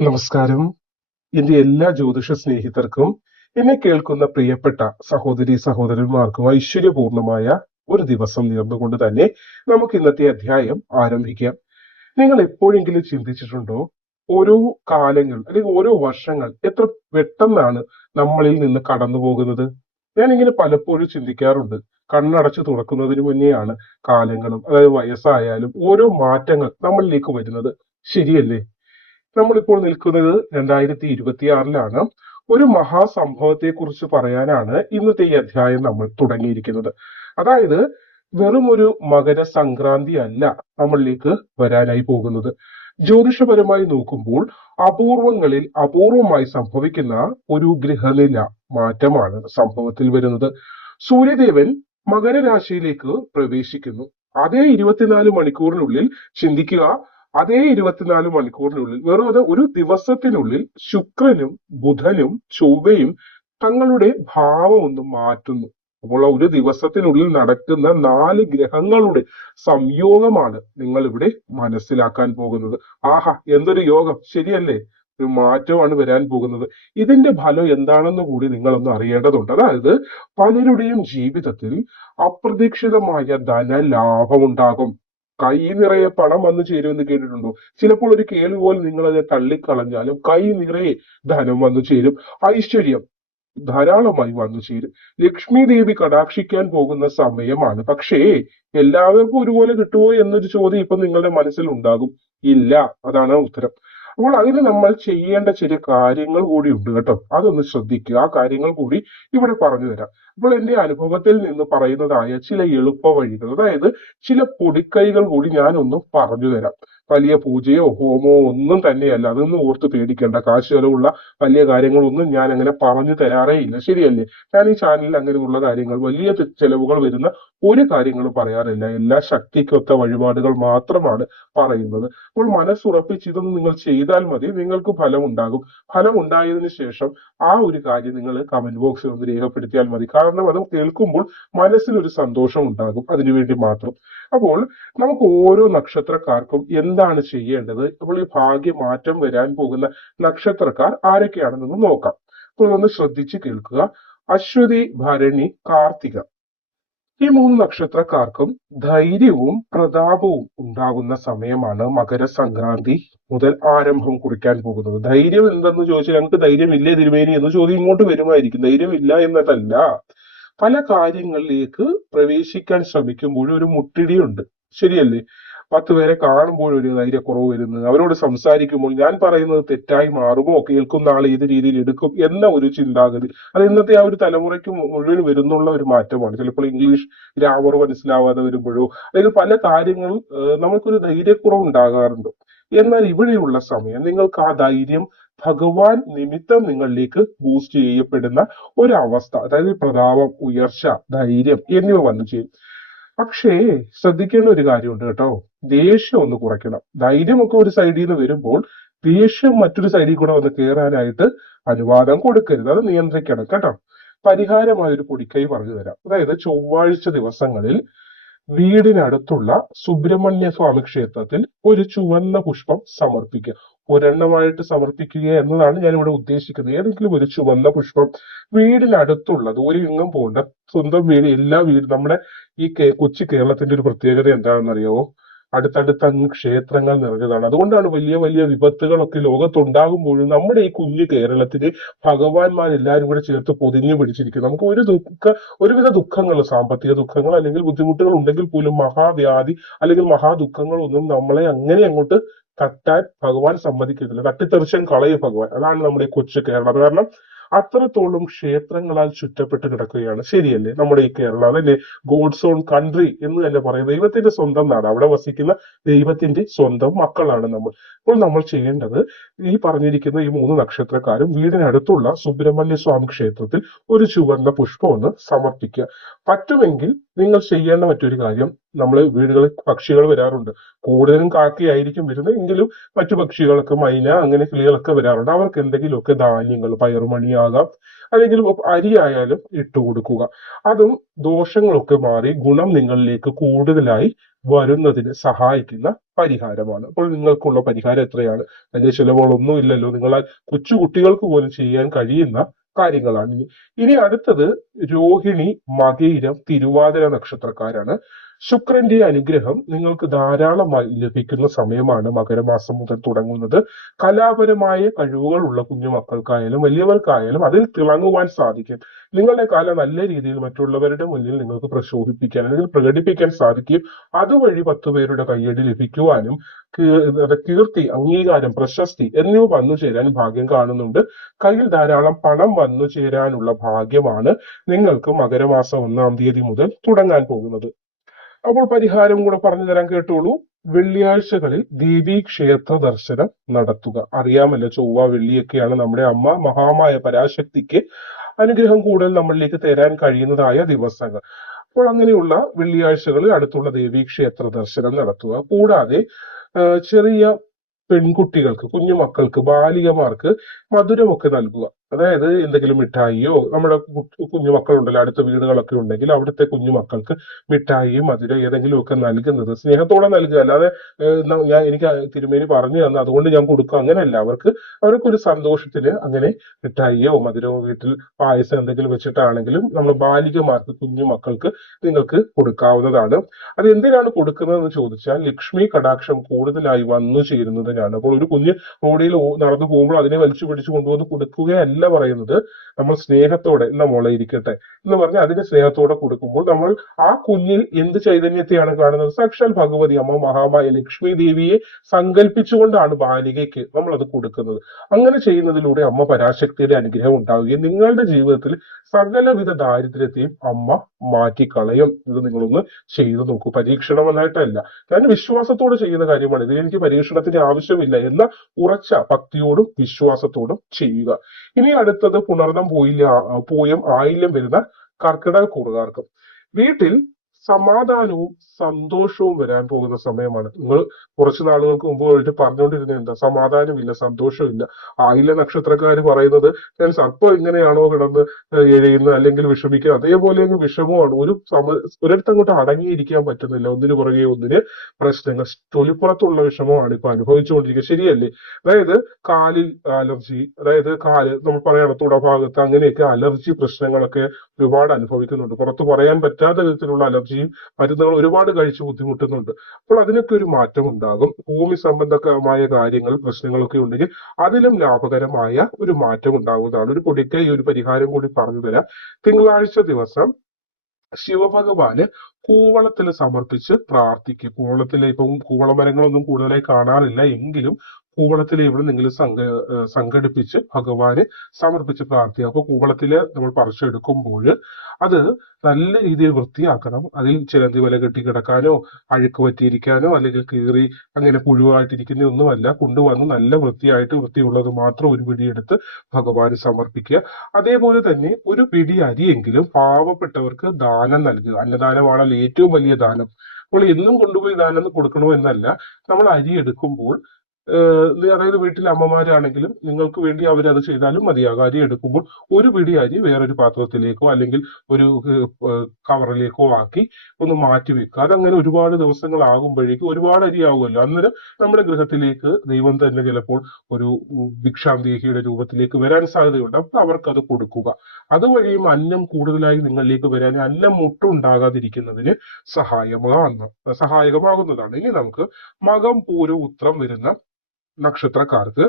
നമസ്കാരം. എന്റെ എല്ലാ ജ്യോതിഷ സ്നേഹിതർക്കും എന്നെ കേൾക്കുന്ന പ്രിയപ്പെട്ട സഹോദരി സഹോദരന്മാർക്കും ഐശ്വര്യപൂർണമായ ഒരു ദിവസം നേർന്നുകൊണ്ട് തന്നെ നമുക്ക് ഇന്നത്തെ അധ്യായം ആരംഭിക്കാം. നിങ്ങൾ എപ്പോഴെങ്കിലും ചിന്തിച്ചിട്ടുണ്ടോ, ഓരോ കാലങ്ങൾ അല്ലെങ്കിൽ ഓരോ വർഷങ്ങൾ എത്ര പെട്ടെന്നാണ് നമ്മളിൽ നിന്ന് കടന്നു പോകുന്നത്? ഞാനിങ്ങനെ പലപ്പോഴും ചിന്തിക്കാറുണ്ട്. കണ്ണടച്ചു തുറക്കുന്നതിന് മുന്നെയാണ് കാലങ്ങളും അതായത് വയസ്സായാലും ഓരോ മാറ്റങ്ങൾ നമ്മളിലേക്ക് വരുന്നത്. ശരിയല്ലേ? നമ്മളിപ്പോൾ നിൽക്കുന്നത് 2026-ലാണ്. ഒരു മഹാസംഭവത്തെ കുറിച്ച് പറയാനാണ് ഇന്നത്തെ ഈ അധ്യായം നമ്മൾ തുടങ്ങിയിരിക്കുന്നത്. അതായത് വെറും ഒരു മകര സംക്രാന്തി അല്ല നമ്മളിലേക്ക് വരാനായി പോകുന്നത്. ജ്യോതിഷപരമായി നോക്കുമ്പോൾ അപൂർവങ്ങളിൽ അപൂർവമായി സംഭവിക്കുന്ന ഒരു ഗ്രഹനില മാറ്റമാണ് സംഭവത്തിൽ വരുന്നത്. സൂര്യദേവൻ മകരരാശിയിലേക്ക് പ്രവേശിക്കുന്നു. അതേ 24 മണിക്കൂറിനുള്ളിൽ, ചിന്തിക്കുക, അതേ 24 മണിക്കൂറിനുള്ളിൽ, വെറും ഒരു ദിവസത്തിനുള്ളിൽ ശുക്രനും ബുധനും ചൊവ്വയും തങ്ങളുടെ ഭാവം ഒന്ന് മാറ്റുന്നു. അപ്പോൾ ഒരു ദിവസത്തിനുള്ളിൽ നടക്കുന്ന 4 ഗ്രഹങ്ങളുടെ സംയോഗമാണ് നിങ്ങൾ ഇവിടെ മനസ്സിലാക്കാൻ പോകുന്നത്. ആഹാ, എന്തൊരു യോഗം! ശരിയല്ലേ? ഒരു മാറ്റമാണ് വരാൻ പോകുന്നത്. ഇതിന്റെ ഫലം എന്താണെന്ന് കൂടി നിങ്ങളൊന്ന് അറിയേണ്ടതുണ്ട്. അതായത് പലരുടെയും ജീവിതത്തിൽ അപ്രതീക്ഷിതമായ ധനലാഭമുണ്ടാകും. കൈ നിറയെ പണം വന്നു ചേരുമെന്ന് കേട്ടിട്ടുണ്ടോ? ചിലപ്പോൾ ഒരു കേൾവി പോലെ നിങ്ങൾ അത് തള്ളിക്കളഞ്ഞാലും കൈ നിറയെ ധനം വന്നു ചേരും. ഐശ്വര്യം ധാരാളമായി വന്നു ചേരും. ലക്ഷ്മി ദേവി കടാക്ഷിക്കാൻ പോകുന്ന സമയമാണ്. പക്ഷേ എല്ലാവർക്കും ഒരുപോലെ കിട്ടുമോ എന്നൊരു ചോദ്യം ഇപ്പൊ നിങ്ങളുടെ മനസ്സിൽ ഉണ്ടാകും. ഇല്ല, അതാണ് ഉത്തരം. അപ്പോൾ അതിന് നമ്മൾ ചെയ്യേണ്ട ചില കാര്യങ്ങൾ കൂടി ഉണ്ട് കേട്ടോ. അതൊന്ന് ശ്രദ്ധിക്കുക. ആ കാര്യങ്ങൾ കൂടി ഇവിടെ പറഞ്ഞു തരാം. അപ്പോൾ എന്റെ അനുഭവത്തിൽ നിന്ന് പറയുന്നതായ ചില എളുപ്പ വഴികൾ, അതായത് ചില പൊടിക്കൈകൾ കൂടി ഞാനൊന്ന് പറഞ്ഞു തരാം. വലിയ പൂജയോ ഹോമോ ഒന്നും തന്നെയല്ല, അതൊന്നും ഓർത്ത് പേടിക്കേണ്ട. കാശ് ചെലവുള്ള വലിയ കാര്യങ്ങളൊന്നും ഞാൻ അങ്ങനെ പറഞ്ഞു തരാറേ ഇല്ല. ശരിയല്ലേ? ഞാൻ ഈ ചാനലിൽ അങ്ങനെയുള്ള കാര്യങ്ങൾ, വലിയ ചെലവുകൾ വരുന്ന ഒരു കാര്യങ്ങളും പറയാറില്ല. എല്ലാ ശക്തിക്കൊത്ത വഴിപാടുകൾ മാത്രമാണ് പറയുന്നത്. അപ്പോൾ മനസ്സുറപ്പിച്ച് ഇതൊന്നും നിങ്ങൾ ചെയ്താൽ മതി, നിങ്ങൾക്ക് ഫലം ഉണ്ടാകും. ഫലം ഉണ്ടായതിനു ശേഷം ആ ഒരു കാര്യം നിങ്ങൾ കമന്റ് ബോക്സിൽ ഒന്ന് രേഖപ്പെടുത്തിയാൽ മതി. കാരണം അത് കേൾക്കുമ്പോൾ മനസ്സിലൊരു സന്തോഷം ഉണ്ടാകും. അതിനുവേണ്ടി മാത്രം. അപ്പോൾ നമുക്ക് ഓരോ നക്ഷത്രക്കാർക്കും എന്താണ് ചെയ്യേണ്ടത്, അപ്പോൾ ഈ ഭാഗ്യമാറ്റം വരാൻ പോകുന്ന നക്ഷത്രക്കാർ ആരൊക്കെയാണെന്ന് നോക്കാം. അപ്പോൾ ഒന്ന് ശ്രദ്ധിച്ച് കേൾക്കുക. അശ്വതി, ഭരണി, കാർത്തിക, ഈ 3 നക്ഷത്രക്കാർക്കും ധൈര്യവും പ്രതാപവും ഉണ്ടാകുന്ന സമയമാണ് മകരസംക്രാന്തി മുതൽ ആരംഭം കുറിക്കാൻ പോകുന്നത്. ധൈര്യം എന്തെന്ന് ചോദിച്ചാൽ, ഞങ്ങൾക്ക് ധൈര്യമില്ലേ തിരുമേനി എന്ന് ചോദ്യം ഇങ്ങോട്ട് വരുമായിരിക്കും. ധൈര്യമില്ല എന്നതല്ല, പല കാര്യങ്ങളിലേക്ക് പ്രവേശിക്കാൻ ശ്രമിക്കുമ്പോൾ ഒരു മുട്ടിടിയുണ്ട്. ശരിയല്ലേ? 10 പേരെ കാണുമ്പോൾ ഒരു ധൈര്യക്കുറവ് വരുന്നു. അവരോട് സംസാരിക്കുമ്പോൾ ഞാൻ പറയുന്നത് തെറ്റായി മാറുമോ, കേൾക്കുന്ന ആൾ ഏത് രീതിയിൽ എടുക്കും എന്ന ഒരു ചിന്താഗതി, അത് ഇന്നത്തെ ആ ഒരു തലമുറയ്ക്ക് മുഴുവൻ വരുന്നുള്ള ഒരു മാറ്റമാണ്. ചിലപ്പോൾ ഇംഗ്ലീഷ് ഗ്രാമർ മനസ്സിലാവാതെ വരുമ്പോഴോ അല്ലെങ്കിൽ പല കാര്യങ്ങളും നമുക്കൊരു ധൈര്യക്കുറവ് ഉണ്ടാകാറുണ്ട്. എന്നാൽ ഇവിടെയുള്ള സമയം നിങ്ങൾക്ക് ആ ധൈര്യം ഭഗവാൻ നിമിത്തം നിങ്ങളിലേക്ക് ബൂസ്റ്റ് ചെയ്യപ്പെടുന്ന ഒരവസ്ഥ, അതായത് പ്രതാപം, ഉയർച്ച, ധൈര്യം എന്നിവ വന്നു ചേരും. പക്ഷേ ശ്രദ്ധിക്കേണ്ട ഒരു കാര്യമുണ്ട് കേട്ടോ. ദേഷ്യം ഒന്ന് കുറയ്ക്കണം. ധൈര്യമൊക്കെ ഒരു സൈഡിൽ നിന്ന് വരുമ്പോൾ ദേഷ്യം മറ്റൊരു സൈഡിൽ കൂടെ വന്ന് കയറാനായിട്ട് അനുവാദം കൊടുക്കരുത്. അത് നിയന്ത്രിക്കണം കേട്ടോ. പരിഹാരമായ ഒരു പൊടിക്കൈ പറഞ്ഞു തരാം. അതായത് ചൊവ്വാഴ്ച ദിവസങ്ങളിൽ വീടിനടുത്തുള്ള സുബ്രഹ്മണ്യ സ്വാമി ക്ഷേത്രത്തിൽ ഒരു ചുവന്ന പുഷ്പം സമർപ്പിക്കുക. ഒരെണ്ണമായിട്ട് സമർപ്പിക്കുക എന്നതാണ് ഞാൻ ഇവിടെ ഉദ്ദേശിക്കുന്നത്. ഏതെങ്കിലും ഒരു ചുവന്ന പുഷ്പം വീടിനടുത്തുള്ള, ദൂരെ എങ്ങും പോകണ്ട, സ്വന്തം വീട്, എല്ലാ വീട്, നമ്മുടെ ഈ കൊച്ചു കേരളത്തിന്റെ ഒരു പ്രത്യേകത എന്താണെന്ന് അറിയാവോ? അടുത്തടുത്ത അങ്ങ് ക്ഷേത്രങ്ങൾ നിറഞ്ഞതാണ്. അതുകൊണ്ടാണ് വലിയ വലിയ വിപത്തുകളൊക്കെ ലോകത്തുണ്ടാകുമ്പോഴും നമ്മുടെ ഈ കുഞ്ഞു കേരളത്തില് ഭഗവാന്മാരെല്ലാരും കൂടെ ചേർത്ത് പൊതിഞ്ഞു പിടിച്ചിരിക്കുന്നു. നമുക്ക് ഒരുവിധ ദുഃഖങ്ങൾ, സാമ്പത്തിക ദുഃഖങ്ങൾ അല്ലെങ്കിൽ ബുദ്ധിമുട്ടുകൾ ഉണ്ടെങ്കിൽ പോലും മഹാവ്യാധി അല്ലെങ്കിൽ മഹാദുഃഖങ്ങളൊന്നും നമ്മളെ അങ്ങനെ അങ്ങോട്ട് തട്ടാൻ ഭഗവാൻ സമ്മതിക്കത്തില്ല. തട്ടിത്തെറിച്ചാൻ കളയും ഭഗവാൻ. അതാണ് നമ്മുടെ ഈ കൊച്ചു കേരളം. കാരണം അത്രത്തോളം ക്ഷേത്രങ്ങളാൽ ചുറ്റപ്പെട്ട് കിടക്കുകയാണ്. ശരിയല്ലേ? നമ്മുടെ ഈ കേരളം, അതല്ലേ ഗോഡ്സ് ഓൺ കൺട്രി എന്ന് തന്നെ പറയും. ദൈവത്തിന്റെ സ്വന്തം നാട്. അവിടെ വസിക്കുന്ന ദൈവത്തിന്റെ സ്വന്തം മക്കളാണ് നമ്മൾ. അപ്പോൾ നമ്മൾ ചെയ്യേണ്ടത്, ഈ പറഞ്ഞിരിക്കുന്ന ഈ 3 നക്ഷത്രക്കാരും വീടിനടുത്തുള്ള സുബ്രഹ്മണ്യ സ്വാമി ക്ഷേത്രത്തിൽ ഒരു ചുവന്ന പുഷ്പം ഒന്ന് സമർപ്പിക്കുക. പറ്റുമെങ്കിൽ നിങ്ങൾ ചെയ്യേണ്ട മറ്റൊരു കാര്യം, നമ്മൾ വീടുകളിൽ പക്ഷികൾ വരാറുണ്ട്. കൂടുതലും കാക്കയായിരിക്കും വരുന്നത്, എങ്കിലും മറ്റു പക്ഷികളൊക്കെ മൈന അങ്ങനെ കിളികളൊക്കെ വരാറുണ്ട്. അവർക്ക് എന്തെങ്കിലുമൊക്കെ ധാന്യങ്ങൾ, പയറുമണിയാകാം, അല്ലെങ്കിൽ അരി ആയാലും ഇട്ട് കൊടുക്കുക. അതും ദോഷങ്ങളൊക്കെ മാറി ഗുണം നിങ്ങളിലേക്ക് കൂടുതലായി വരുന്നതിന് സഹായിക്കുന്ന പരിഹാരമാണ്. അപ്പോൾ നിങ്ങൾക്കുള്ള പരിഹാരം എത്രയാണ്? അതിന്റെ ചിലവുകളൊന്നും ഇല്ലല്ലോ. നിങ്ങളെ കൊച്ചു കുട്ടികൾക്ക് പോലും ചെയ്യാൻ കഴിയുന്ന കാര്യങ്ങളാണ്. ഇനി അടുത്തത് രോഹിണി, മകയിരം, തിരുവാതിര നക്ഷത്രക്കാരാണ്. ശുക്രന്റെ അനുഗ്രഹം നിങ്ങൾക്ക് ധാരാളമായി ലഭിക്കുന്ന സമയമാണ് മകരമാസം മുതൽ തുടങ്ങുന്നത്. കലാപരമായ കഴിവുകളുള്ള കുഞ്ഞു മക്കൾക്കായാലും വലിയവർക്കായാലും അതിൽ തിളങ്ങുവാൻ സാധിക്കും. നിങ്ങളുടെ കല നല്ല രീതിയിൽ മറ്റുള്ളവരുടെ മുന്നിൽ നിങ്ങൾക്ക് പ്രശോഭിപ്പിക്കാൻ അല്ലെങ്കിൽ പ്രകടിപ്പിക്കാൻ സാധിക്കും. അതുവഴി 10 പേരുടെ കയ്യടി ലഭിക്കുവാനും കീർത്തി, അംഗീകാരം, പ്രശസ്തി എന്നിവ വന്നു ചേരാൻ ഭാഗ്യം കാണുന്നുണ്ട്. കയ്യിൽ ധാരാളം പണം വന്നു ചേരാനുള്ള ഭാഗ്യമാണ് നിങ്ങൾക്ക് മകരമാസം 1-ാം തീയതി മുതൽ തുടങ്ങാൻ പോകുന്നത്. അപ്പോൾ പരിഹാരം കൂടെ പറഞ്ഞു തരാൻ കേട്ടോളൂ. വെള്ളിയാഴ്ചകളിൽ ദേവീ ക്ഷേത്ര ദർശനം നടത്തുക. അറിയാമല്ലോ, ചൊവ്വ വെള്ളിയൊക്കെയാണ് നമ്മുടെ അമ്മ മഹാമായ പരാശക്തിക്ക് അനുഗ്രഹം കൂടുതൽ നമ്മളിലേക്ക് തരാൻ കഴിയുന്നതായ ദിവസങ്ങൾ. അപ്പോൾ അങ്ങനെയുള്ള വെള്ളിയാഴ്ചകളിൽ അടുത്തുള്ള ദേവീ ക്ഷേത്ര ദർശനം നടത്തുക. കൂടാതെ ചെറിയ പെൺകുട്ടികൾക്ക്, കുഞ്ഞു മക്കൾക്ക്, ബാലികമാർക്ക് മധുരമൊക്കെ നൽകുക. അതായത് എന്തെങ്കിലും മിഠായിയോ, നമ്മുടെ കുഞ്ഞു മക്കളുണ്ടല്ലോ, അടുത്ത വീടുകളൊക്കെ ഉണ്ടെങ്കിൽ അവിടുത്തെ കുഞ്ഞു മക്കൾക്ക് മിഠായി, മധുരം ഏതെങ്കിലുമൊക്കെ നൽകുന്നത് സ്നേഹത്തോടെ നൽകുക. അല്ലാതെ എനിക്ക് തിരുമേനി പറഞ്ഞു തന്നു അതുകൊണ്ട് ഞാൻ കൊടുക്കുക, അങ്ങനെയല്ല. അവർക്കൊരു സന്തോഷത്തിന് അങ്ങനെ മിഠായിയോ മധുരമോ, വീട്ടിൽ പായസം എന്തെങ്കിലും വെച്ചിട്ടാണെങ്കിലും നമ്മൾ ബാലികമാർക്ക്, കുഞ്ഞു മക്കൾക്ക് നിങ്ങൾക്ക് കൊടുക്കാവുന്നതാണ്. അത് എന്തിനാണ് കൊടുക്കുന്നതെന്ന് ചോദിച്ചാൽ ലക്ഷ്മി കടാക്ഷം കൂടുതലായി വന്നു ചേരുന്നതിനാണ്. അപ്പോൾ ഒരു കുഞ്ഞ് റോഡിൽ നടന്നു പോകുമ്പോൾ അതിനെ വലിച്ചു പിടിച്ചു കൊണ്ടുവന്ന് കൊടുക്കുകയല്ല പറയുന്നത്. നമ്മൾ സ്നേഹത്തോടെ എന്നാ മോളെ ഇരിക്കട്ടെ എന്ന് പറഞ്ഞ് അതിന് സ്നേഹത്തോടെ കൊടുക്കുമ്പോൾ നമ്മൾ ആ കുഞ്ഞിൽ എന്ത് ചൈതന്യത്തെയാണ് കാണുന്നത്? സാക്ഷാൽ ഭഗവതി അമ്മ മഹാമായ ലക്ഷ്മി ദേവിയെ സങ്കല്പിച്ചുകൊണ്ടാണ് ബാലികയ്ക്ക് നമ്മൾ അത് കൊടുക്കുന്നത്. അങ്ങനെ ചെയ്യുന്നതിലൂടെ അമ്മ പരാശക്തിയുടെ അനുഗ്രഹം ഉണ്ടാവുകയും നിങ്ങളുടെ ജീവിതത്തിൽ സകലവിധ ദാരിദ്ര്യത്തെയും അമ്മ മാറ്റിക്കളയും. ഇത് നിങ്ങളൊന്ന് ചെയ്തു നോക്കൂ. പരീക്ഷണം എന്നായിട്ടല്ല, ഞാൻ വിശ്വാസത്തോടെ ചെയ്യുന്ന കാര്യമാണ്. ഇതിൽ എനിക്ക് പരീക്ഷണത്തിന്റെ ആവശ്യമില്ല എന്ന ഉറച്ച ഭക്തിയോടും വിശ്വാസത്തോടും ചെയ്യുക. ഇനി അടുത്തത് പുണർന്നം, പൂയം, ആയില്യം വരുന്ന കർക്കിടക കൂറുകാർക്ക് വീട്ടിൽ സമാധാനവും സന്തോഷവും വരാൻ പോകുന്ന സമയമാണ്. നിങ്ങൾ കുറച്ചു നാളുകൾക്ക് മുമ്പ് പോയിട്ട് പറഞ്ഞുകൊണ്ടിരുന്നത് എന്താ? സമാധാനമില്ല, സന്തോഷമില്ല. ആയില്യ നക്ഷത്രക്കാര് പറയുന്നത് ഞാൻ സർപ്പം എങ്ങനെയാണോ കിടന്ന് എഴയുന്നത് അല്ലെങ്കിൽ വിഷമിക്കുക, അതേപോലെ അങ്ങ് വിഷമമാണ്. ഒരിടത്തങ്ങോട്ട് അടങ്ങിയിരിക്കാൻ പറ്റുന്നില്ല. ഒന്നിനു പുറകെ ഒന്നിന് പ്രശ്നങ്ങൾ. തൊലിപ്പുറത്തുള്ള വിഷമമാണ് ഇപ്പൊ അനുഭവിച്ചുകൊണ്ടിരിക്കുക. ശരിയല്ലേ? അതായത് കാലിൽ അലർജി, അതായത് നമ്മൾ പറയണം തുടഭാഗത്ത് അങ്ങനെയൊക്കെ അലർജി പ്രശ്നങ്ങളൊക്കെ ഒരുപാട് അനുഭവിക്കുന്നുണ്ട്. പുറത്ത് പറയാൻ പറ്റാത്ത വിധത്തിലുള്ള അലർജിയും മരുന്നുകൾ ഒരുപാട് കഴിച്ച് ബുദ്ധിമുട്ടുന്നുണ്ട്. അപ്പോൾ അതിനൊക്കെ ഒരു മാറ്റം ഉണ്ടാകും. ഭൂമി സംബന്ധമായ കാര്യങ്ങൾ, പ്രശ്നങ്ങളൊക്കെ ഉണ്ടെങ്കിൽ അതിലും ലാഭകരമായ ഒരു മാറ്റം ഉണ്ടാകുന്നതാണ്. ഒരു പൊടിക്കൈ, ഒരു പരിഹാരം കൂടി പറഞ്ഞു തരാം. തിങ്കളാഴ്ച ദിവസം ശിവഭഗവാന് കൂവളത്തിൽ സമർപ്പിച്ച് പ്രാർത്ഥിക്കുക. കൂവളത്തിലെ ഇപ്പം കൂവളമരങ്ങളൊന്നും കൂടുതലായി കാണാറില്ല, എങ്കിലും കൂവളത്തിലെ എവിടെ നിങ്ങൾ സംഘടിപ്പിച്ച് ഭഗവാന് സമർപ്പിച്ച് പ്രാർത്ഥിക്കുക. അപ്പൊ കൂവളത്തില് നമ്മൾ പറിച്ചെടുക്കുമ്പോൾ അത് നല്ല രീതിയിൽ വൃത്തിയാക്കണം. അതിൽ ചിലന്തി വല കെട്ടി കിടക്കാനോ അഴുക്ക് പറ്റിയിരിക്കാനോ അല്ലെങ്കിൽ കീറി അങ്ങനെ പുഴുവായിട്ടിരിക്കുന്ന ഒന്നുമല്ല. കൊണ്ടുവന്ന് നല്ല വൃത്തിയുള്ളത് മാത്രം ഒരു പിടിയെടുത്ത് ഭഗവാന് സമർപ്പിക്കുക. അതേപോലെ തന്നെ ഒരു പിടി അരിയെങ്കിലും പാവപ്പെട്ടവർക്ക് ദാനം നൽകുക. അന്നദാനമാണല്ലോ ഏറ്റവും വലിയ ദാനം. അപ്പോൾ എന്നും കൊണ്ടുപോയി ദാനം കൊടുക്കണോ എന്നല്ല, നമ്മൾ അരി എടുക്കുമ്പോൾ അതായത് വീട്ടിലെ അമ്മമാരാണെങ്കിലും നിങ്ങൾക്ക് വേണ്ടി അവരത് ചെയ്താലും മതിയാകും. അരി എടുക്കുമ്പോൾ ഒരു പിടി അരി വേറൊരു പാത്രത്തിലേക്കോ അല്ലെങ്കിൽ ഒരു കവറിലേക്കോ ആക്കി ഒന്ന് മാറ്റി വെക്കുക. അതങ്ങനെ ഒരുപാട് ദിവസങ്ങളാകുമ്പോഴേക്കും ഒരുപാട് അരി ആകുമല്ലോ. അന്നേരം നമ്മുടെ ഗൃഹത്തിലേക്ക് ദൈവം തന്നെ ചിലപ്പോൾ ഒരു ഭിക്ഷാന്തേഹിയുടെ രൂപത്തിലേക്ക് വരാൻ സാധ്യതയുണ്ട്. അപ്പൊ അവർക്കത് കൊടുക്കുക. അതുവഴിയും അന്നം കൂടുതലായി നിങ്ങളിലേക്ക് വരാൻ, അന്നം മുട്ടുണ്ടാകാതിരിക്കുന്നതിന് സഹായകമാകുന്നതാണ്. ഇനി നമുക്ക് മകം, പൂരം, ഉത്രം വരുന്ന നക്ഷത്രക്കാർക്ക്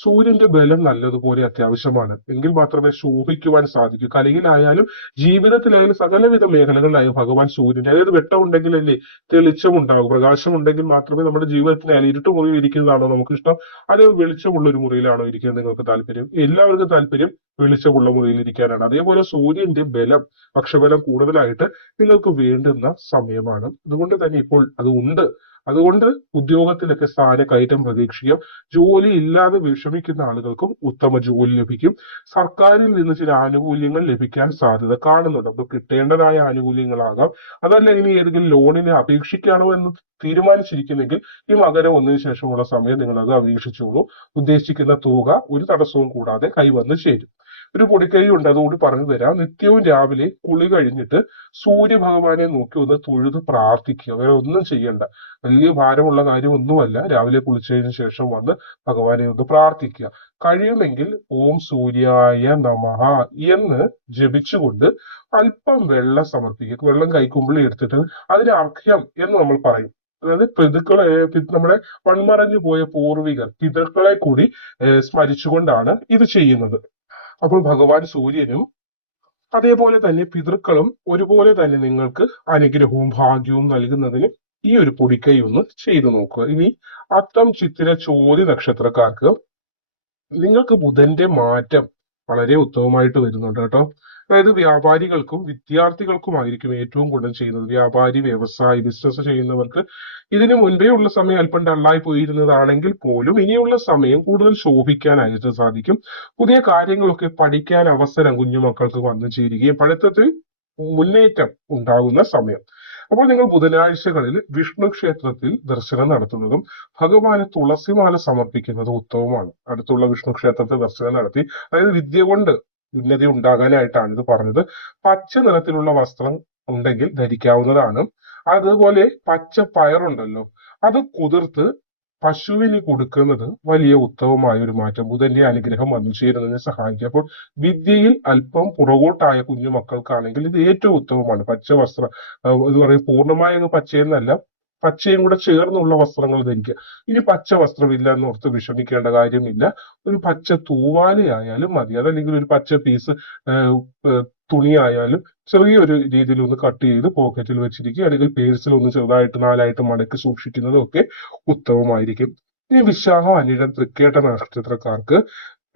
സൂര്യന്റെ ബലം നല്ലതുപോലെ അത്യാവശ്യമാണ്. എങ്കിൽ മാത്രമേ ശോഭിക്കുവാൻ സാധിക്കൂ. കലയിലായാലും ജീവിതത്തിലായാലും സകലവിധ മേഖലകളിലായാലും ഭഗവാൻ സൂര്യന്റെ, അതായത് വെട്ടം ഉണ്ടെങ്കിലല്ലേ തെളിച്ചം ഉണ്ടാകും. പ്രകാശം ഉണ്ടെങ്കിൽ മാത്രമേ നമ്മുടെ ജീവിതത്തിലായാലും ഇരുട്ട് മുറിയിൽ ഇരിക്കുന്നതാണോ നമുക്കിഷ്ടം, അതേ വെളിച്ചമുള്ള ഒരു മുറിയിലാണോ ഇരിക്കുന്നത് നിങ്ങൾക്ക് താല്പര്യം? എല്ലാവർക്കും താല്പര്യം വെളിച്ചമുള്ള മുറിയിൽ ഇരിക്കാനാണ്. അതേപോലെ സൂര്യന്റെ ബലം, പക്ഷബലം കൂടുതലായിട്ട് നിങ്ങൾക്ക് വേണ്ടുന്ന സമയമാണ്. അതുകൊണ്ട് തന്നെ ഇപ്പോൾ അത് ഉണ്ട്. അതുകൊണ്ട് ഉദ്യോഗത്തിലൊക്കെ സ്ഥാനക്കയറ്റം പ്രതീക്ഷിക്കാം. ജോലി ഇല്ലാതെ വിഷമിക്കുന്ന ആളുകൾക്കും ഉത്തമ ജോലി ലഭിക്കും. സർക്കാരിൽ നിന്ന് ചില ആനുകൂല്യങ്ങൾ ലഭിക്കാൻ സാധ്യത കാണുന്നുണ്ട്. അപ്പൊ കിട്ടേണ്ടതായ ആനുകൂല്യങ്ങളാകാം, അതല്ല ഇനി ഏതെങ്കിലും ലോണിന് അപേക്ഷിക്കണോ എന്ന് തീരുമാനിച്ചിരിക്കുന്നെങ്കിൽ ഈ മകരം 1-ന് ശേഷമുള്ള സമയം നിങ്ങൾ അത് അപേക്ഷിച്ചോളൂ. ഉദ്ദേശിക്കുന്ന തുക ഒരു തടസ്സവും കൂടാതെ കൈവന്ന് ചേരും. ഒരു പൊടിക്കൈ ഉണ്ട്, അതുകൂടി പറഞ്ഞു തരാം. നിത്യവും രാവിലെ കുളി കഴിഞ്ഞിട്ട് സൂര്യഭഗവാനെ നോക്കി ഒന്ന് തൊഴുത് പ്രാർത്ഥിക്കുക. വേറെ ഒന്നും ചെയ്യണ്ട, വലിയ ഭാരമുള്ള കാര്യമൊന്നുമല്ല. രാവിലെ കുളിച്ചതിന് ശേഷം വന്ന് ഭഗവാനെ ഒന്ന് പ്രാർത്ഥിക്കുക. കഴിയുമെങ്കിൽ ഓം സൂര്യായ നമഃ എന്ന് ജപിച്ചുകൊണ്ട് അല്പം വെള്ളം സമർപ്പിക്കുക. വെള്ളം കൈക്കുമ്പിളി എടുത്തിട്ട് അതിന് അർഘ്യം എന്ന് നമ്മൾ പറയും. അതായത് നമ്മുടെ മൺമറഞ്ഞു പോയ പൂർവികർ, പിതൃക്കളെ കൂടി സ്മരിച്ചുകൊണ്ടാണ് ഇത് ചെയ്യുന്നത്. അപ്പോൾ ഭഗവാൻ സൂര്യനും അതേപോലെ തന്നെ പിതൃക്കളും ഒരുപോലെ തന്നെ നിങ്ങൾക്ക് അനുഗ്രഹവും ഭാഗ്യവും നൽകുന്നതിന് ഈ ഒരു പൊടിക്കൈ ഒന്ന് ചെയ്തു നോക്കുക. ഇനി അത്തം, ചിത്തിര, ചോതി നക്ഷത്രക്കാർക്ക് നിങ്ങൾക്ക് ബുധന്റെ മാറ്റം വളരെ ഉത്തമമായിട്ട് വരുന്നുണ്ട് കേട്ടോ. അതായത് വ്യാപാരികൾക്കും വിദ്യാർത്ഥികൾക്കുമായിരിക്കും ഏറ്റവും ഗുണം ചെയ്യുന്നത്. വ്യാപാരി, വ്യവസായി, ബിസിനസ് ചെയ്യുന്നവർക്ക് ഇതിനു മുൻപേ ഉള്ള സമയം അല്പം ഡള്ളായി പോയിരുന്നതാണെങ്കിൽ പോലും ഇനിയുള്ള സമയം കൂടുതൽ ശോഭിക്കാനായിട്ട് സാധിക്കും. പുതിയ കാര്യങ്ങളൊക്കെ പഠിക്കാൻ അവസരം കുഞ്ഞുമക്കൾക്ക് വന്നു ചേരുകയും പഠിത്തത്തിൽ മുന്നേറ്റം ഉണ്ടാകുന്ന സമയം. അപ്പോൾ നിങ്ങൾ ബുധനാഴ്ചകളിൽ വിഷ്ണു ക്ഷേത്രത്തിൽ ദർശനം നടത്തുന്നതും ഭഗവാന് തുളസിമാല സമർപ്പിക്കുന്നതും ഉത്തമമാണ്. അടുത്തുള്ള വിഷ്ണു ക്ഷേത്രത്തിൽ ദർശനം നടത്തി, അതായത് വിദ്യ കൊണ്ട് ഉന്നതി ഉണ്ടാകാനായിട്ടാണ് ഇത് പറഞ്ഞത്. പച്ച നിറത്തിലുള്ള വസ്ത്രം ഉണ്ടെങ്കിൽ ധരിക്കാവുന്നതാണ്. അതുപോലെ പച്ച പയറുണ്ടല്ലോ, അത് കുതിർത്ത് പശുവിന് കൊടുക്കുന്നത് വലിയ ഉത്തമമായ ഒരു മാറ്റം. ബുധന്റെ അനുഗ്രഹം വന്നു ചേരുന്നതിനെ സഹായിക്കും. അപ്പോൾ വിദ്യയിൽ അല്പം പുറകോട്ടായ കുഞ്ഞു മക്കൾക്കാണെങ്കിൽ ഇത് ഏറ്റവും ഉത്തമമാണ്. പച്ച വസ്ത്രം എന്ന് പറയും, പൂർണ്ണമായ പച്ചയെന്നല്ല, പച്ചയും കൂടെ ചേർന്നുള്ള വസ്ത്രങ്ങൾ ധരിക്കുക. ഇനി പച്ച വസ്ത്രമില്ല എന്നോർത്ത് വിഷമിക്കേണ്ട കാര്യമില്ല. ഒരു പച്ച തൂവാലയായാലും മതി, അതല്ലെങ്കിൽ ഒരു പച്ച പീസ് തുണിയായാലും ചെറിയൊരു രീതിയിൽ ഒന്ന് കട്ട് ചെയ്ത് പോക്കറ്റിൽ വെച്ചിരിക്കുക, അല്ലെങ്കിൽ പേഴ്സിൽ ഒന്ന് ചെറുതായിട്ട് 4ആയിട്ട് മടക്കി സൂക്ഷിക്കുന്നതും ഒക്കെ ഉത്തമമായിരിക്കും. ഇനി വിശാഖം, അനിഴം, തൃക്കേട്ട നക്ഷത്രക്കാർക്ക്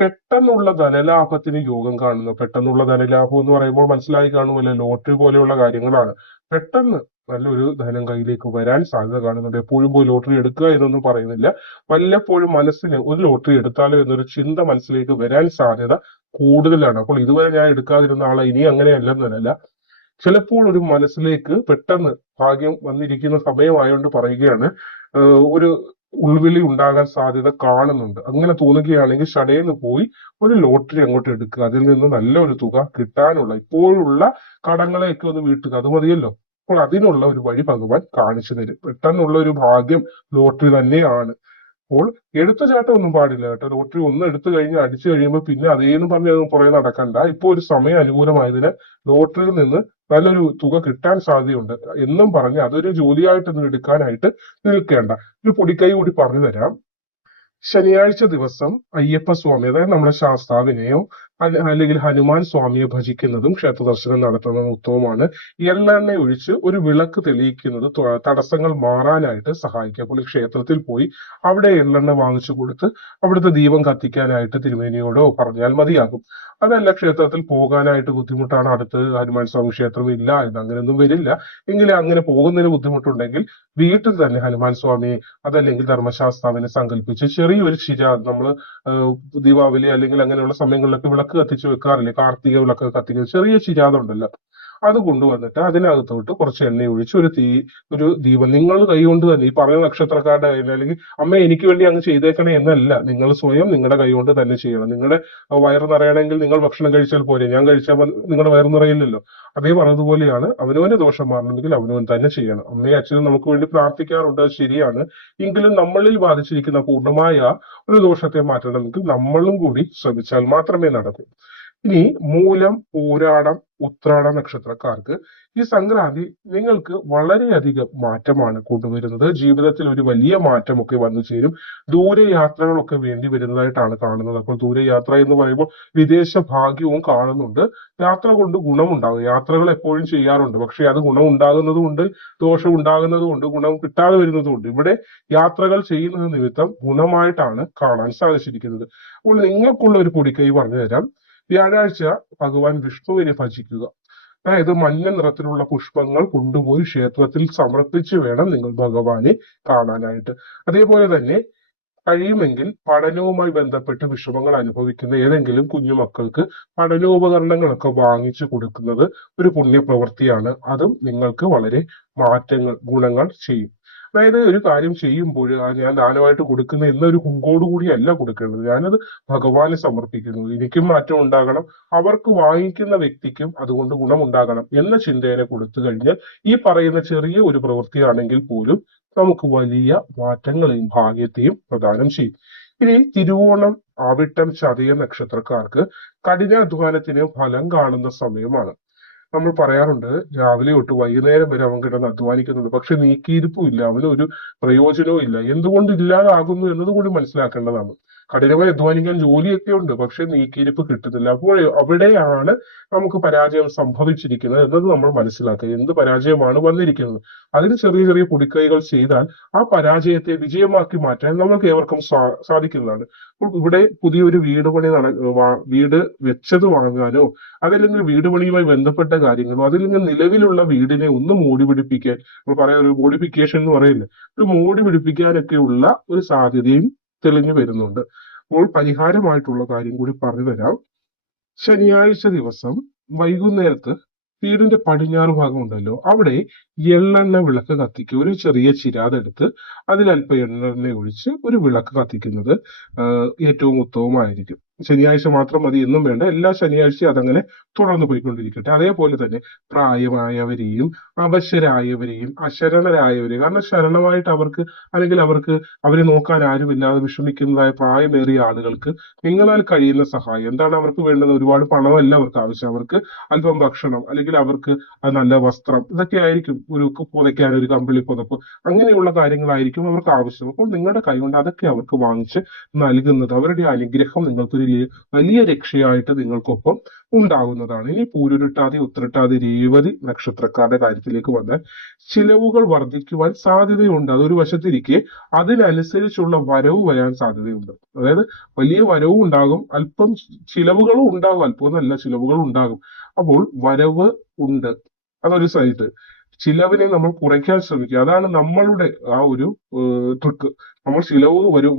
പെട്ടെന്നുള്ള ധനലാഭത്തിന് യോഗം കാണുന്നു. പെട്ടെന്നുള്ള ധനലാഭം എന്ന് പറയുമ്പോൾ മനസ്സിലായി കാണുമല്ലോ, ലോട്ടറി പോലെയുള്ള കാര്യങ്ങളാണ്. പെട്ടെന്ന് നല്ലൊരു ധനം കയ്യിലേക്ക് വരാൻ സാധ്യത കാണുന്നുണ്ട്. എപ്പോഴും പോയി ലോട്ടറി എടുക്കുക എന്നൊന്നും പറയുന്നില്ല. വല്ലപ്പോഴും മനസ്സിന് ഒരു ലോട്ടറി എടുത്താലോ എന്നൊരു ചിന്ത മനസ്സിലേക്ക് വരാൻ സാധ്യത കൂടുതലാണ്. അപ്പോൾ ഇതുവരെ ഞാൻ എടുക്കാതിരുന്ന ആളെ ഇനി അങ്ങനെയല്ലെന്നല്ല, ചിലപ്പോൾ ഒരു മനസ്സിലേക്ക് പെട്ടെന്ന് ഭാഗ്യം വന്നിരിക്കുന്ന സമയമായോണ്ട് പറയുകയാണ്, ഒരു ഉൾവിളി ഉണ്ടാകാൻ സാധ്യത കാണുന്നുണ്ട്. അങ്ങനെ തോന്നുകയാണെങ്കിൽ ഷടേന്ന് പോയി ഒരു ലോട്ടറി അങ്ങോട്ട് എടുക്കുക. അതിൽ നിന്ന് നല്ലൊരു തുക കിട്ടാനുള്ള, ഇപ്പോഴുള്ള കടങ്ങളെയൊക്കെ ഒന്ന് വീട്ടുക, അത് മതിയല്ലോ. അപ്പോൾ അതിനുള്ള ഒരു വഴി ഭഗവാൻ കാണിച്ചു തരും. പെട്ടെന്നുള്ള ഒരു ഭാഗ്യം ലോട്ടറി തന്നെയാണ്. അപ്പോൾ എടുത്തുചാട്ടം ഒന്നും പാടില്ല കേട്ടോ. ലോട്ടറി ഒന്ന് എടുത്തു കഴിഞ്ഞ് അടിച്ചു കഴിയുമ്പോൾ പിന്നെ അതേന്ന് പറഞ്ഞ് പുറകെ നടക്കണ്ട. ഇപ്പൊ ഒരു സമയം അനുകൂലമായതിന് ലോട്ടറിയിൽ നിന്ന് നല്ലൊരു തുക കിട്ടാൻ സാധ്യതയുണ്ട് എന്നും പറഞ്ഞ് അതൊരു ജോലിയായിട്ടൊന്നും എടുക്കാനായിട്ട് നിൽക്കേണ്ട. ഒരു പൊടിക്കൈ കൂടി പറഞ്ഞു തരാം. ശനിയാഴ്ച ദിവസം അയ്യപ്പ സ്വാമി, അതായത് നമ്മുടെ ശാസ്താവിനെയോ അല്ലെങ്കിൽ ഹനുമാൻ സ്വാമിയെ ഭജിക്കുന്നതും ക്ഷേത്ര ദർശനം നടത്തുന്നതും ഉത്തമമാണ്. എള്ളെണ്ണ ഒഴിച്ച് ഒരു വിളക്ക് തെളിയിക്കുന്നത് തടസ്സങ്ങൾ മാറാനായിട്ട് സഹായിക്കും. അപ്പോൾ ഈ ക്ഷേത്രത്തിൽ പോയി അവിടെ എള്ളെണ്ണ വാങ്ങിച്ചു കൊടുത്ത് അവിടുത്തെ ദീപം കത്തിക്കാനായിട്ട് തിരുമേനിയോടോ പറഞ്ഞാൽ മതിയാകും. അതല്ല ക്ഷേത്രത്തിൽ പോകാനായിട്ട് ബുദ്ധിമുട്ടാണ്, അടുത്ത് ഹനുമാൻ സ്വാമി ക്ഷേത്രം ഇല്ല എന്ന് അങ്ങനെയൊന്നും വരില്ല എങ്കിൽ, അങ്ങനെ പോകുന്നതിന് ബുദ്ധിമുട്ടുണ്ടെങ്കിൽ വീട്ടിൽ തന്നെ ഹനുമാൻ സ്വാമിയെ അതല്ലെങ്കിൽ ധർമ്മശാസ്താവിനെ സങ്കല്പിച്ച് ചെറിയൊരു ചിര, നമ്മള് ദീപാവലി അല്ലെങ്കിൽ അങ്ങനെയുള്ള സമയങ്ങളിലൊക്കെ വിളക്ക് കത്തിച്ച് വെക്കാറില്ലേ, കാർത്തിക വിളക്ക് കത്തിക്കുന്ന ചെറിയ ചിരാതുണ്ടല്ലോ, അത് കൊണ്ടുവന്നിട്ട് അതിനകത്തോട്ട് കുറച്ച് എണ്ണ ഒഴിച്ച് ഒരു ദീപം നിങ്ങൾ കൈകൊണ്ട് തന്നെ, ഈ പറയുന്ന നക്ഷത്രക്കാരുടെ കയ്യിൽ, അല്ലെങ്കിൽ അമ്മ എനിക്ക് വേണ്ടി അങ്ങ് ചെയ്തേക്കണേ എന്നല്ല, നിങ്ങൾ സ്വയം നിങ്ങളുടെ കൈകൊണ്ട് തന്നെ ചെയ്യണം. നിങ്ങളുടെ വയറ് നിറയണമെങ്കിൽ നിങ്ങൾ ഭക്ഷണം കഴിച്ചാൽ പോരെ, ഞാൻ കഴിച്ചാൽ നിങ്ങളുടെ വയറ് നിറയില്ലല്ലോ. അതേ പറഞ്ഞതുപോലെയാണ്, അവനവന്റെ ദോഷം മാറണമെങ്കിൽ അവനവൻ തന്നെ ചെയ്യണം. അമ്മയും അച്ഛനും നമുക്ക് വേണ്ടി പ്രാർത്ഥിക്കാറുണ്ട്, അത് ശരിയാണ്. എങ്കിലും നമ്മളിൽ ബാധിച്ചിരിക്കുന്ന പൂർണ്ണമായ ഒരു ദോഷത്തെ മാറ്റണമെങ്കിൽ നമ്മളും കൂടി ശ്രമിച്ചാൽ മാത്രമേ നടക്കൂ. ഇനി മൂലം, പൂരാടം, ഉത്രാടം നക്ഷത്രക്കാർക്ക് ഈ സംക്രാന്തി നിങ്ങൾക്ക് വളരെയധികം മാറ്റമാണ് കൊണ്ടുവരുന്നത്. ജീവിതത്തിൽ ഒരു വലിയ മാറ്റമൊക്കെ വന്നു ചേരും. ദൂരയാത്രകളൊക്കെ വേണ്ടി വരുന്നതായിട്ടാണ് കാണുന്നത്. അപ്പോൾ ദൂരയാത്ര എന്ന് പറയുമ്പോൾ വിദേശ ഭാഗ്യവും കാണുന്നുണ്ട്. യാത്ര കൊണ്ട് ഗുണമുണ്ടാകും. യാത്രകൾ എപ്പോഴും ചെയ്യാറുണ്ട്, പക്ഷെ അത് ഗുണം ഉണ്ടാകുന്നതും ഉണ്ട്, ദോഷം ഉണ്ടാകുന്നതും ഉണ്ട്, ഗുണം കിട്ടാതെ വരുന്നതും ഉണ്ട്. ഇവിടെ യാത്രകൾ ചെയ്യുന്നത് നിമിത്തം ഗുണമായിട്ടാണ് കാണാൻ സാധിച്ചിരിക്കുന്നത്. അപ്പോൾ നിങ്ങൾക്കുള്ള ഒരു പൊടിക്കൈ പറഞ്ഞു തരാം. വ്യാഴാഴ്ച ഭഗവാൻ വിഷ്ണുവിനെ ഭജിക്കുക. അതായത് മഞ്ഞ നിറത്തിലുള്ള പുഷ്പങ്ങൾ കൊണ്ടുപോയി ക്ഷേത്രത്തിൽ സമർപ്പിച്ച് വേണം നിങ്ങൾ ഭഗവാനെ കാണാനായിട്ട്. അതേപോലെ തന്നെ കഴിയുമെങ്കിൽ പഠനവുമായി ബന്ധപ്പെട്ട് വിഷമങ്ങൾ അനുഭവിക്കുന്ന ഏതെങ്കിലും കുഞ്ഞുമക്കൾക്ക് പഠനോപകരണങ്ങളൊക്കെ വാങ്ങിച്ചു കൊടുക്കുന്നത് ഒരു പുണ്യപ്രവൃത്തിയാണ്. അതും നിങ്ങൾക്ക് വളരെ ഗുണങ്ങൾ ചെയ്യും. അതായത് ഒരു കാര്യം ചെയ്യുമ്പോൾ ഞാൻ ദാനമായിട്ട് കൊടുക്കുന്ന എന്നൊരു കൂടിയല്ല കൊടുക്കേണ്ടത്. ഞാനത് ഭഗവാന് സമർപ്പിക്കുന്നു, എനിക്കും മാറ്റം ഉണ്ടാകണം, അവർക്ക് വാങ്ങിക്കുന്ന വ്യക്തിക്കും അതുകൊണ്ട് ഗുണമുണ്ടാകണം എന്ന ചിന്തയെ കൊടുത്തു കഴിഞ്ഞാൽ ഈ പറയുന്ന ചെറിയ ഒരു പ്രവൃത്തിയാണെങ്കിൽ പോലും നമുക്ക് വലിയ മാറ്റങ്ങളെയും ഭാഗ്യത്തെയും പ്രദാനം ചെയ്യും. ഇനി തിരുവോണം, അവിട്ടം, ചതയം നക്ഷത്രക്കാർക്ക് കഠിനാധ്വാനത്തിന് ഫലം കാണുന്ന സമയമാണ്. നമ്മൾ പറയാറുണ്ട് രാവിലെ തൊട്ട് വൈകുന്നേരം വരെ അവൻ കിടന്ന് അധ്വാനിക്കുന്നുണ്ട്, പക്ഷെ നീക്കിയിരിപ്പും ഇല്ല, അവന് ഒരു പ്രയോജനവും ഇല്ല. എന്തുകൊണ്ട് ഇല്ലാതാകുന്നു എന്നത് കൂടി മനസ്സിലാക്കേണ്ടതാണ്. കഠിനമായി അധ്വാനിക്കാൻ ജോലിയൊക്കെ ഉണ്ട്, പക്ഷെ നീക്കിയിരിപ്പ് കിട്ടുന്നില്ല. അപ്പോൾ അവിടെയാണ് നമുക്ക് പരാജയം സംഭവിച്ചിരിക്കുന്നത് എന്നത് നമ്മൾ മനസ്സിലാക്കുക. എന്ത് പരാജയമാണ് വന്നിരിക്കുന്നത്, അതിന് ചെറിയ ചെറിയ പൊടിക്കൈകൾ ചെയ്താൽ ആ പരാജയത്തെ വിജയമാക്കി മാറ്റാൻ നമുക്ക് ഏവർക്കും സാധിക്കുന്നതാണ്. അപ്പോൾ ഇവിടെ പുതിയൊരു വീട് വെച്ചത് വാങ്ങാനോ അതല്ലെങ്കിൽ വീട് പണിയുമായി ബന്ധപ്പെട്ട കാര്യങ്ങളോ അതല്ലെങ്കിൽ നിലവിലുള്ള വീടിനെ ഒന്ന് മോടി പിടിപ്പിക്കാൻ, നമ്മൾ പറയാം ഒരു മോഡിഫിക്കേഷൻ എന്ന് പറയില്ലേ, ഒരു മോടി പിടിപ്പിക്കാനൊക്കെ ഉള്ള ഒരു സാധ്യതയും തെളിഞ്ഞു വരുന്നുണ്ട്. അപ്പോൾ പരിഹാരമായിട്ടുള്ള കാര്യം കൂടി പറഞ്ഞു തരാം. ശനിയാഴ്ച ദിവസം വൈകുന്നേരത്ത് വീടിന്റെ പടിഞ്ഞാറ് ഭാഗം ഉണ്ടല്ലോ, അവിടെ എള്ളെണ്ണ വിളക്ക് കത്തിക്കുക. ഒരു ചെറിയ ചിരാതെടുത്ത് അതിലല്പം എള്ളെണ്ണ ഒഴിച്ച് ഒരു വിളക്ക് കത്തിക്കുന്നത് ഏറ്റവും ഉത്തമമായിരിക്കും. ശനിയാഴ്ച മാത്രം മതി എന്നും വേണ്ട, എല്ലാ ശനിയാഴ്ചയും അതങ്ങനെ തുടർന്ന് പോയിക്കൊണ്ടിരിക്കട്ടെ. അതേപോലെ തന്നെ പ്രായമായവരെയും അവശരായവരെയും അശരണരായവരെയും, കാരണം ശരണമായിട്ട് അല്ലെങ്കിൽ അവരെ നോക്കാൻ ആരുമില്ലാതെ വിഷമിക്കുന്നതായ പ്രായമേറിയ ആളുകൾക്ക് നിങ്ങളാൽ കഴിയുന്ന സഹായം എന്താണ് അവർക്ക് വേണ്ടത്? ഒരുപാട് പണമല്ല അവർക്ക് ആവശ്യം, അവർക്ക് അല്പം ഭക്ഷണം അല്ലെങ്കിൽ അവർക്ക് നല്ല വസ്ത്രം, ഇതൊക്കെ ആയിരിക്കും. ഒരു പുതയ്ക്കാൻ ഒരു കമ്പിളി പുതപ്പ്, അങ്ങനെയുള്ള കാര്യങ്ങളായിരിക്കും അവർക്ക് ആവശ്യം. അപ്പോൾ നിങ്ങളുടെ കൈകൊണ്ട് അതൊക്കെ അവർക്ക് വാങ്ങിച്ച് നൽകുന്നത് അവരുടെ അനുഗ്രഹം നിങ്ങൾക്കൊരു വലിയ രക്ഷയായിട്ട് നിങ്ങൾക്കൊപ്പം ഉണ്ടാകുന്നതാണ്. ഇനി പൂരുരുട്ടാതി, ഉത്രട്ടാതി, രേവതി നക്ഷത്രക്കാരുടെ കാര്യത്തിലേക്ക് വന്നാൽ ചിലവുകൾ വർദ്ധിക്കുവാൻ സാധ്യതയുണ്ട്. അതൊരു വശത്തിരിക്കെ അതിനനുസരിച്ചുള്ള വരവ് വരാൻ സാധ്യതയുണ്ട്. അതായത് വലിയ വരവും ഉണ്ടാകും, അല്പം ചിലവുകളും ഉണ്ടാകും, അല്പം നല്ല ചിലവുകളും ഉണ്ടാകും. അപ്പോൾ വരവ് ഉണ്ട്, അതൊരു സൈഡ്. ചിലവിനെ നമ്മൾ കുറയ്ക്കാൻ ശ്രമിക്കുക, അതാണ് നമ്മളുടെ ആ ഒരു ട്രിക്ക്. നമ്മൾ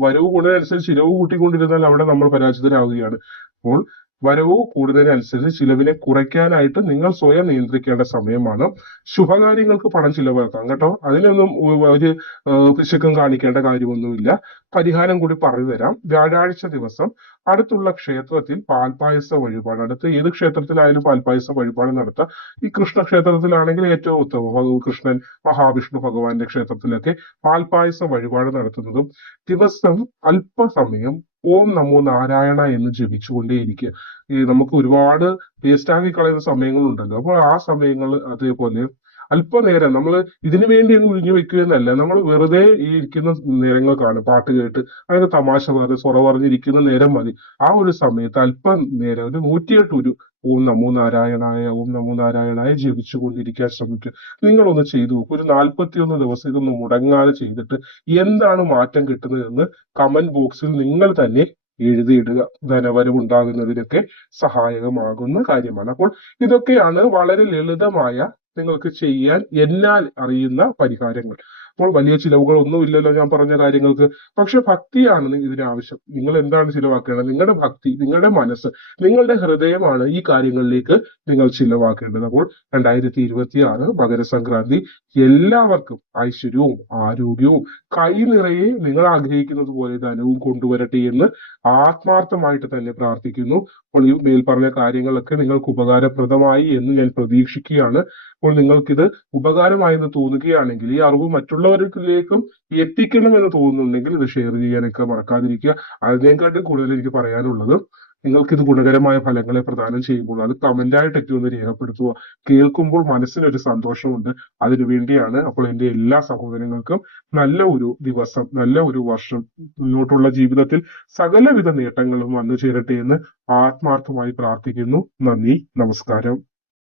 വരവ് കൂടുന്നതിനനുസരിച്ച് ചിലവ് കൂട്ടിക്കൊണ്ടിരുന്നാൽ അവിടെ നമ്മൾ പരാജിതരാകുകയാണ്. അപ്പോൾ വരവ് കൂടുന്നതിനനുസരിച്ച് ചിലവിനെ കുറയ്ക്കാനായിട്ട് നിങ്ങൾ സ്വയം നിയന്ത്രിക്കേണ്ട സമയമാണ്. ശുഭകാര്യങ്ങൾക്ക് പണം ചിലവാക്കാം കേട്ടോ, അതിനൊന്നും ഒരു പിശുക്കും കാണിക്കേണ്ട കാര്യമൊന്നുമില്ല. പരിഹാരം കൂടി പറഞ്ഞു തരാം. വ്യാഴാഴ്ച ദിവസം അടുത്തുള്ള ക്ഷേത്രത്തിൽ പാൽപായസ വഴിപാട്, അടുത്ത് ഏത് ക്ഷേത്രത്തിലായാലും പാൽപായസ വഴിപാട് നടത്താം. ഈ കൃഷ്ണ ക്ഷേത്രത്തിലാണെങ്കിൽ ഏറ്റവും ഉത്തമം, കൃഷ്ണൻ മഹാവിഷ്ണു ഭഗവാന്റെ ക്ഷേത്രത്തിലൊക്കെ പാൽപായസ വഴിപാട് നടത്തുന്നതും ദിവസം അല്പസമയം ഓം നമോ നാരായണ എന്ന് ജപിച്ചുകൊണ്ടേയിരിക്കുക. നമുക്ക് ഒരുപാട് വേസ്റ്റാക്കി കളയുന്ന സമയങ്ങളുണ്ടല്ലോ, അപ്പോൾ ആ സമയങ്ങൾ അതേപോലെ അല്പനേരം നമ്മൾ ഇതിനു വേണ്ടി ഒഴിഞ്ഞു വെക്കുകയെന്നല്ല, നമ്മൾ വെറുതെ ഈ ഇരിക്കുന്ന നേരങ്ങൾക്കാണ് പാട്ട് കേട്ട് അങ്ങനെ തമാശ പറഞ്ഞ് സൊറ പറഞ്ഞിരിക്കുന്ന നേരം മതി. ആ ഒരു സമയത്ത് അല്പം നേരം ഒരു 108 ഓം നമോ നാരായണായ ജപിച്ചുകൊണ്ടിരിക്കാൻ ശ്രമിക്കുക. നിങ്ങളൊന്ന് ചെയ്തു നോക്കൂ. ഒരു 41 ദിവസം ഇതൊന്ന് മുടങ്ങാതെ ചെയ്തിട്ട് എന്താണ് മാറ്റം കിട്ടുന്നതെന്ന് കമന്റ് ബോക്സിൽ നിങ്ങൾ തന്നെ എഴുതിയിടുക. ധനവരവുണ്ടാകുന്നതിനൊക്കെ സഹായകമാകുന്ന കാര്യമാണ്. അപ്പോൾ ഇതൊക്കെയാണ് വളരെ ലളിതമായ നിങ്ങൾക്ക് ചെയ്യാൻ എന്നാൽ അറിയുന്ന പരിഹാരങ്ങൾ. അപ്പോൾ വലിയ ചിലവുകൾ ഒന്നുമില്ലല്ലോ ഞാൻ പറഞ്ഞ കാര്യങ്ങൾക്ക്, പക്ഷെ ഭക്തിയാണ് ഇതിന് ആവശ്യം. നിങ്ങൾ എന്താണ് ചിലവാക്കേണ്ടത്? നിങ്ങളുടെ ഭക്തി, നിങ്ങളുടെ മനസ്സ്, നിങ്ങളുടെ ഹൃദയമാണ് ഈ കാര്യങ്ങളിലേക്ക് നിങ്ങൾ ചിലവാക്കേണ്ടത്. അപ്പോൾ 2026 മകരസംക്രാന്തി എല്ലാവർക്കും ഐശ്വര്യവും ആരോഗ്യവും കൈ നിറയെ നിങ്ങൾ ആഗ്രഹിക്കുന്നത് പോലെ ധനവും കൊണ്ടുവരട്ടെ എന്ന് ആത്മാർത്ഥമായിട്ട് തന്നെ പ്രാർത്ഥിക്കുന്നു. അപ്പോൾ ഈ മേൽ പറഞ്ഞ കാര്യങ്ങളൊക്കെ നിങ്ങൾക്ക് ഉപകാരപ്രദമായി എന്ന് ഞാൻ പ്രതീക്ഷിക്കുകയാണ്. അപ്പോൾ നിങ്ങൾക്കിത് ഉപകാരമായെന്ന് തോന്നുകയാണെങ്കിൽ ഈ അറിവ് മറ്റുള്ളവരിലേക്കും എത്തിക്കണം എന്ന് തോന്നുന്നുണ്ടെങ്കിൽ ഇത് ഷെയർ ചെയ്യാനൊക്കെ മറക്കാതിരിക്കുക. അതിനേക്കാട്ടും കൂടുതൽ എനിക്ക് പറയാനുള്ളത്, നിങ്ങൾക്ക് ഇത് ഗുണകരമായ ഫലങ്ങളെ പ്രദാനം ചെയ്യുമ്പോൾ അത് കമന്റായിട്ടൊക്കെ ഒന്ന് രേഖപ്പെടുത്തുക. കേൾക്കുമ്പോൾ മനസ്സിനൊരു സന്തോഷമുണ്ട്, അതിനു വേണ്ടിയാണ്. അപ്പോൾ എൻ്റെ എല്ലാ സഹോദരങ്ങൾക്കും നല്ല ഒരു ദിവസം, നല്ല ഒരു വർഷം, മുന്നോട്ടുള്ള ജീവിതത്തിൽ സകലവിധ നേട്ടങ്ങളും വന്നു ചേരട്ടെ എന്ന് ആത്മാർത്ഥമായി പ്രാർത്ഥിക്കുന്നു. നന്ദി, നമസ്കാരം.